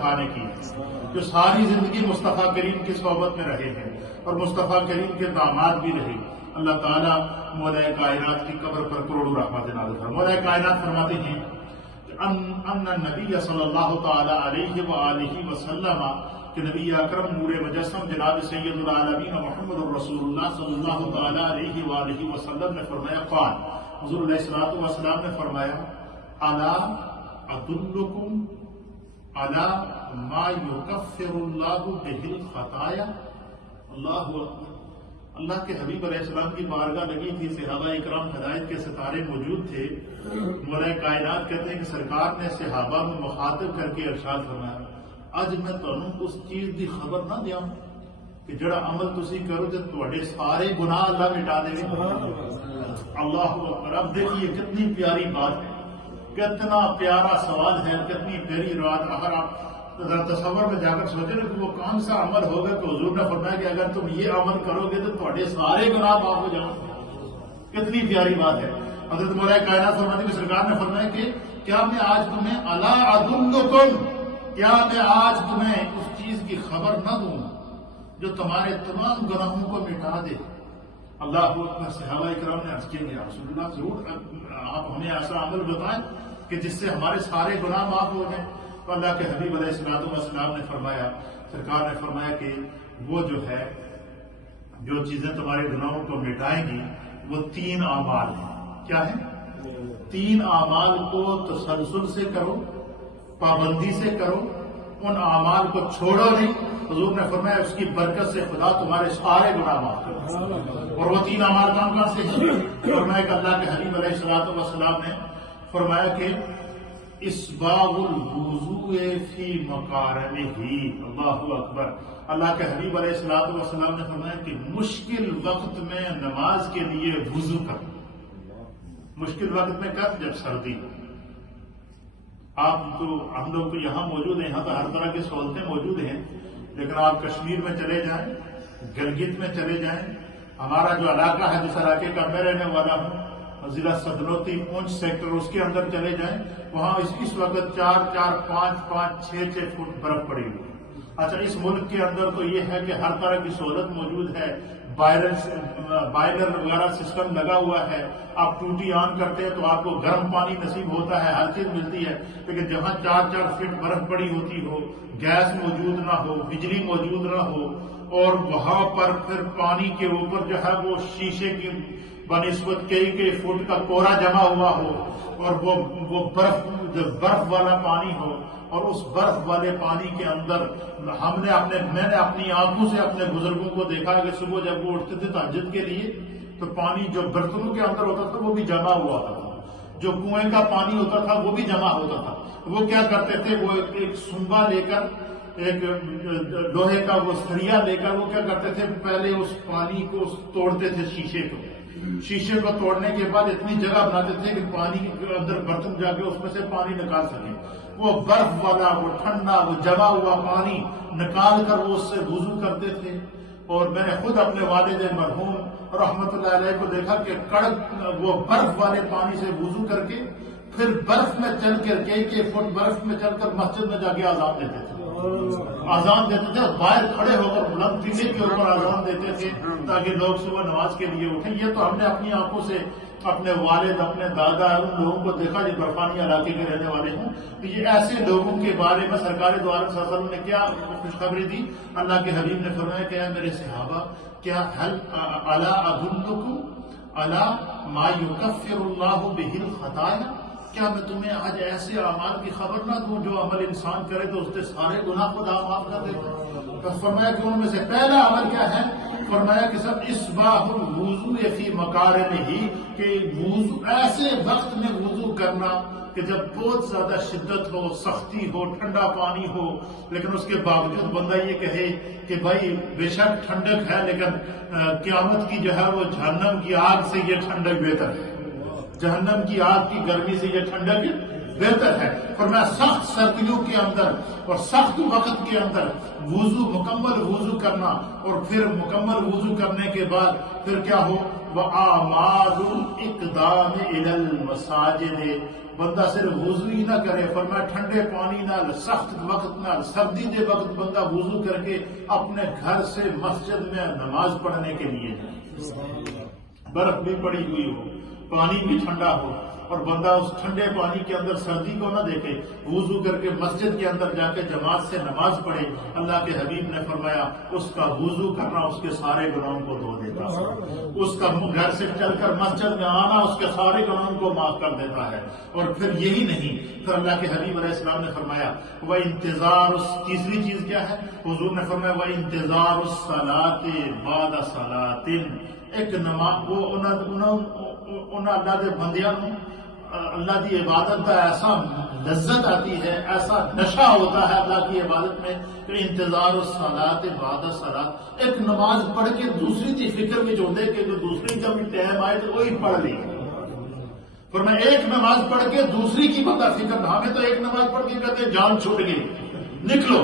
کھانے کی جو ساری زندگی مصطفیٰ کریم کی صحبت میں رہے ہیں اور مصطفیٰ کریم کے داماد بھی رہے. اللہ تعالیٰ مولا کائنات کی قبر پر کروڑوں رحمت نازل فرمائے. مولا کائنات فرماتے ہیں کہ ان النبی صلی اللہ تعالی علیہ وآلہ وسلم کہ نبی اکرم نور مجسم جناب سید العالمین محمد رسول اللہ صلی اللہ تعالی علیہ وآلہ وسلم نے فرمایا قال حضور علیہ الصلوۃ والسلام نے فرمایا الا ادلکم علی ما یکفر اللہ بہ الخطایا. اللہ اکبر. اللہ کے حبیب علیہ السلام کی بارگاہ لگی تھی, صحابہ اکرام ہدایت کے ستارے موجود تھے. مولا کائنات کہتے ہیں کہ سرکار نے صحابہ میں مخاطب کر کے ارشاد فرمایا اج میں تمہیں اس چیز کی خبر نہ دیا کہ جڑا عمل تسی کرو تو تواڈے سارے گناہ اللہ مٹا دے. اللہ اکبر. اب دیکھیے کتنی پیاری بات ہے, کتنا پیارا سوال ہے, کتنی پیاری بات. اگر آپ تصور میں جا کر سوچیں کہ وہ کون سا عمل ہوگا کہ حضور نے فرمایا کہ اگر تم یہ عمل کرو گے تو تمہارے سارے گناہ معاف ہو جائیں. کتنی پیاری بات ہے. حضرت مولا کائنات فرماتے ہیں کہ سرکار نے فرمایا کہ کیا میں آج تمہیں الا ادلکم, کیا میں آج تمہیں اس چیز کی خبر نہ دوں جو تمہارے تمام گناہوں کو مٹا دے. اللہ اکبر. صحابہ اکرام نے عرض کیا یا رسول اللہ ضرور آپ ہمیں ایسا عمل بتائیں کہ جس سے ہمارے سارے گناہ معاف ہو جائیں. تو اللہ کے حبیب علیہ الصلوۃ والسلام نے فرمایا, سرکار نے فرمایا کہ وہ جو ہے جو چیزیں تمہارے گناہوں کو مٹائیں گی وہ 3 اعمال ہیں. کیا ہے؟ 3 اعمال کو تسلسل سے کرو, پابندی سے کرو, ان اعمال کو چھوڑو نہیں. حضور نے فرمایا اس کی برکت سے خدا تمہارے سارے گناہ معاف کرے. اور وہ 3 اعمال کون سے ہیں؟ فرمایا کہ اللہ کے حبیب علیہ الصلوۃ والسلام نے فرمایا کہ اسباغ الوضوء فی مقارنہ. اللہ اکبر. اللہ کے حبیب علیہ الصلوۃ والسلام نے فرمایا کہ مشکل وقت میں نماز کے لیے وضو کر. مشکل وقت میں کب؟ جب سردی. آپ تو ہم لوگ تو یہاں موجود ہیں, یہاں تو ہر طرح کی سہولتیں موجود ہیں, لیکن آپ کشمیر میں چلے جائیں, گلگت میں چلے جائیں, ہمارا جو علاقہ ہے جس علاقے کا میں رہنے والا ہوں ضلع سدنوتی پونچھ سیکٹر, اس کے اندر چلے جائیں, وہاں اس وقت 4-4, 5-5, 6-6 فٹ برف پڑی ہوئی. اچھا, اس ملک کے اندر تو یہ ہے کہ ہر طرح کی سہولت موجود ہے, بائلر وغیرہ سسٹم لگا ہوا ہے, آپ ٹوٹی آن کرتے ہیں تو آپ کو گرم پانی نصیب ہوتا ہے, ہر چیز ملتی ہے. لیکن جہاں 4-4 فٹ برف پڑی ہوتی ہو, گیس موجود نہ ہو, بجلی موجود نہ ہو, اور وہاں پر پھر پانی کے اوپر جو ہے وہ شیشے کی بنسبت کئی فٹ کا کوڑا جمع ہوا ہو, اور وہ برف والا پانی ہو, اور اس برف والے پانی کے اندر میں نے اپنی آنکھوں سے اپنے بزرگوں کو دیکھا کہ صبح جب وہ اٹھتے تھے تہجد کے لیے تو پانی جو برتنوں کے اندر ہوتا تھا وہ بھی جمع ہوا ہوتا تھا, جو کنویں کا پانی ہوتا تھا وہ بھی جمع ہوتا تھا. وہ کیا کرتے تھے, وہ ایک سنبا لے کر, ایک لوہے کا وہ سریا لے کر وہ کیا کرتے تھے, پہلے اس پانی کو توڑتے تھے, شیشے کو توڑنے کے بعد اتنی جگہ بناتے تھے کہ پانی کے اندر برتن جا کے اس میں سے پانی نکال سکیں. وہ برف والا, وہ ٹھنڈا, وہ جمع ہوا پانی نکال کر وہ اس سے وضو کرتے تھے. اور میں نے خود اپنے والد مرحوم رحمت اللہ علیہ کو دیکھا کہ کڑک وہ برف والے پانی سے وضو کر کے پھر برف میں چل کر کے فٹ برف میں چل کر مسجد میں جا کے آزان دیتے تھے. باہر کھڑے ہو کر بلند ٹیلے کے اوپر آزان دیتے تھے تاکہ لوگ صبح نماز کے لیے اٹھیں. یہ تو ہم نے اپنی آنکھوں سے اپنے والد, اپنے دادا, ان لوگوں کو دیکھا جو برفانی علاقے کے رہنے والے ہوں. تو یہ ایسے لوگوں کے بارے میں سرکار دو عالم صلی اللہ علیہ وسلم نے کیا خوشخبری دی. اللہ کے حبیب نے فرمایا کہ میرے صحابہ, کیا هل الا ادلکم علی ما یکفر اللہ بہ الخطایا, کیا میں تمہیں آج ایسے اعمال کی خبر نہ دوں جو عمل انسان کرے تو اس کے سارے گناہ خدا معاف کر دے. فرمایا کہ ان میں سے پہلا عمل کیا ہے, فرمایا کہ سب اسباغ الوضوء فی مقارنہ, کہ وضو ایسے وقت میں وضو کرنا کہ جب بہت زیادہ شدت ہو, سختی ہو, ٹھنڈا پانی ہو, لیکن اس کے باوجود بندہ یہ کہے کہ بھائی بے شک ٹھنڈک ہے لیکن قیامت کی جو ہے وہ جہنم کی آگ سے یہ ٹھنڈک بہتر ہے, جہنم کی آگ کی گرمی سے یہ ٹھنڈک بہتر ہے. فرمایا سخت سردیوں کے اندر اور سخت وقت کے اندر وضو, مکمل وضو کرنا, اور پھر مکمل وضو کرنے کے بعد پھر کیا ہو, وَآمَادُ الْإِقْدَامِ إِلَى الْمَسَاجِدِ, بندہ صرف وضو ہی نہ کرے، فرمایا ٹھنڈے پانی نال سخت وقت نال سردی دے وقت بندہ وضو کر کے اپنے گھر سے مسجد میں نماز پڑھنے کے لیے جائے، برف بھی پڑی ہوئی ہو، پانی بھی ٹھنڈا ہو، اور بندہ اس ٹھنڈے پانی کے اندر سردی کو نہ دیکھے، وضو کر کے مسجد کے اندر جا کے جماعت سے نماز پڑھے، اللہ کے حبیب نے فرمایا اس کا وضو کرنا اس کے سارے گناہوں کو دھو دیتا ہے، اس کا گھر سے چل کر مسجد میں آنا اس کے سارے گناہوں کو معاف کر دیتا ہے۔ اور پھر یہی نہیں، پھر اللہ کے حبیب علیہ السلام نے فرمایا وہ انتظار، تیسری چیز کیا ہے؟ حضور نے فرمایا وہ انتظار الصلاۃ بعد صلاۃ، ایک نماز وہ اللہ دے بندیاں اللہ کی عبادت کا ایسا لذت آتی ہے، ایسا نشہ ہوتا ہے اللہ کی عبادت میں کہ انتظار الصلاۃ بعد الصلاۃ، ایک نماز پڑھ کے دوسری کی فکر میں جو دے کہ دوسری جب ٹائم آئے تو وہی پڑھ لی، پر میں ایک نماز پڑھ کے دوسری کی بتا فکر، ہمیں تو ایک نماز پڑھ کے کہتے جان چھوٹ گئی، نکلو